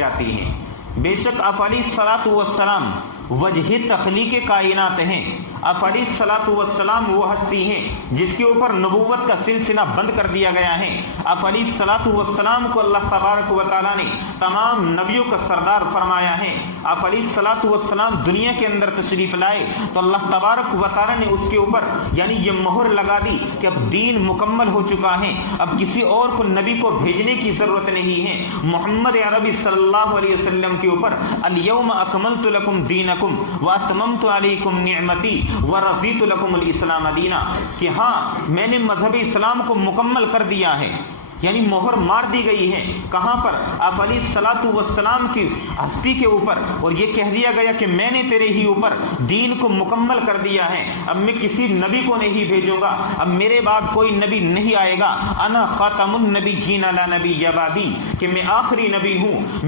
जाती हैं। बेशक आप अलैहिस्सलातु वस्सलाम वजह तख्लीक़ कायनात हैं। आप अलैहिस्सलातु वस्सलाम वो हस्ती हैं जिसके ऊपर नबूवत का सिलसिला बंद कर दिया गया है। आप अलैहिस्सलातु वस्सलाम को अल्लाह तबारक व तआला ने तमाम नबियों का सरदार फरमाया है। आप अलैहिस्सलातु वस्सलाम दुनिया के अंदर तशरीफ लाए तो अल्लाह तबारक व तआला ने उसके ऊपर यानी ये मोहर लगा दी कि अब दीन मुकम्मल हो चुका है, अब किसी और को नबी को भेजने की जरूरत नहीं है। मोहम्मद अरबी सल्लल्लाहु अलैहि वसल्लम के ऊपर अल यौम अकमलतु लकुम दीनकुम व अतममतु अलैकुम निअमती व रज़ीतु लकुमुल इस्लाम दीना, कि हाँ मैंने मजहब इस्लाम को मुकम्मल कर दिया है, यानी मोहर मार दी गई है। कहाँ पर? आप अलैहिस्सलातु वस्सलाम की हस्ती के ऊपर, और ये कह दिया गया कि मैंने तेरे ही ऊपर दीन को मुकम्मल कर दिया है, अब मैं किसी नबी को नहीं भेजूंगा, अब मेरे बाद कोई नबी नहीं आएगा। अना खातमुन नबिय्यीन ला नबिय्य बादी, कि मैं आखिरी नबी हूँ।